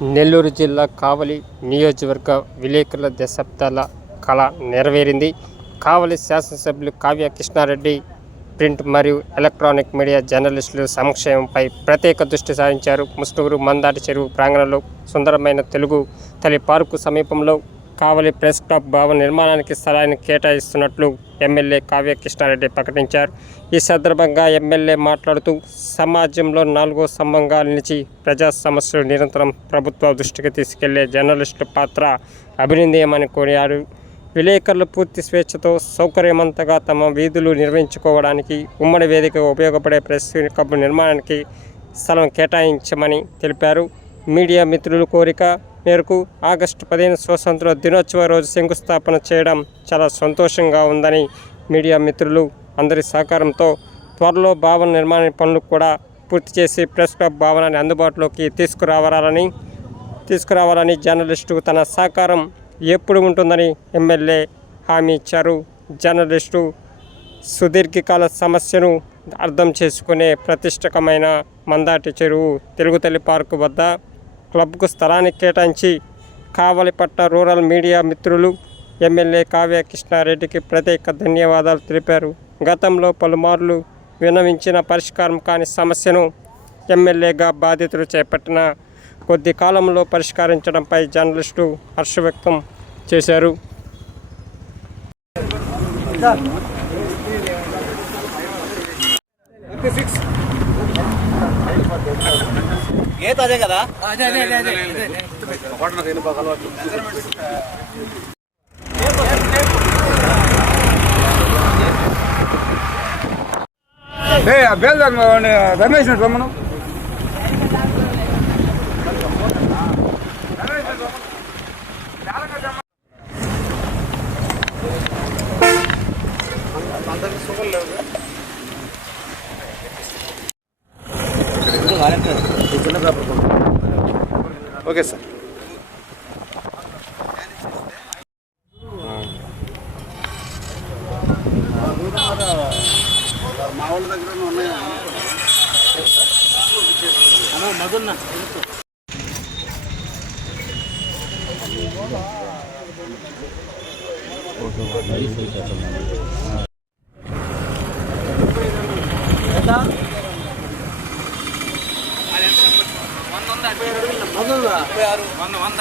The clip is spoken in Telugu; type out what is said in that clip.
నెల్లూరు జిల్లా కావలి నియోజకవర్గ విలేకరుల దశాబ్దాల కళ నెరవేరింది. కావలి శాసనసభ్యులు కావ్య కృష్ణారెడ్డి ప్రింట్ మరియు ఎలక్ట్రానిక్ మీడియా జర్నలిస్టుల సంక్షేమంపై ప్రత్యేక దృష్టి సారించారు. ముస్నూరు మందాటి చెరువు ప్రాంగణంలో సుందరమైన తెలుగు తల్లి పార్కు సమీపంలో కావలి ప్రెస్ క్లబ్ భవన నిర్మాణానికి స్థలాన్ని కేటాయిస్తున్నట్లు ఎమ్మెల్యే కావ్య కృష్ణారెడ్డి ప్రకటించారు. ఈ సందర్భంగా ఎమ్మెల్యే మాట్లాడుతూ సమాజంలో 4వ స్తంభంగా నిలిచి ప్రజా సమస్యలు నిరంతరం ప్రభుత్వ దృష్టికి తీసుకెళ్లే జర్నలిస్టు పాత్ర అభినందనీయమని కోరారు. విలేకరులు పూర్తి స్వేచ్ఛతో సౌకర్యవంతంగా తమ విధులు నిర్వహించుకోవడానికి ఉమ్మడి వేదికగా ఉపయోగపడే ప్రెస్ క్లబ్ నిర్మాణానికి స్థలం కేటాయించమని తెలిపారు. మీడియా మిత్రుల కోరిక మేరకు ఆగస్టు 15 స్వాతంత్ర దినోత్సవ రోజు శంకుస్థాపన చేయడం చాలా సంతోషంగా ఉందని, మీడియా మిత్రులు అందరి సహకారంతో త్వరలో భవన నిర్మాణ పనులు కూడా పూర్తి చేసి ప్రెస్ క్లబ్ భవనాన్ని అందుబాటులోకి తీసుకురావాలని జర్నలిస్టు తన సహకారం ఎప్పుడు ఉంటుందని ఎమ్మెల్యే హామీ ఇచ్చారు. జర్నలిస్టు సుదీర్ఘకాల సమస్యను అర్థం చేసుకునే ప్రతిష్టకమైన మందాటి చెరువు తెలుగు తల్లి పార్కు వద్ద క్లబ్కు స్థలాన్ని కేటాయించి కావలి పట్టణ రూరల్ మీడియా మిత్రులు ఎమ్మెల్యే కావ్య కృష్ణారెడ్డికి ప్రత్యేక ధన్యవాదాలు తెలిపారు. గతంలో పలుమార్లు విన్నవించిన పరిష్కారం కాని సమస్యను ఎమ్మెల్యేగా బాధ్యతలు చేపట్టిన కొద్ది కాలంలో పరిష్కరించడంపై జర్నలిస్టు హర్షం వ్యక్తం చేశారు. అదే కదా రమేష్ రమ్మను ఓకే సార్. మా వాళ్ళ దగ్గర ఉన్నాయా మధున్న వంద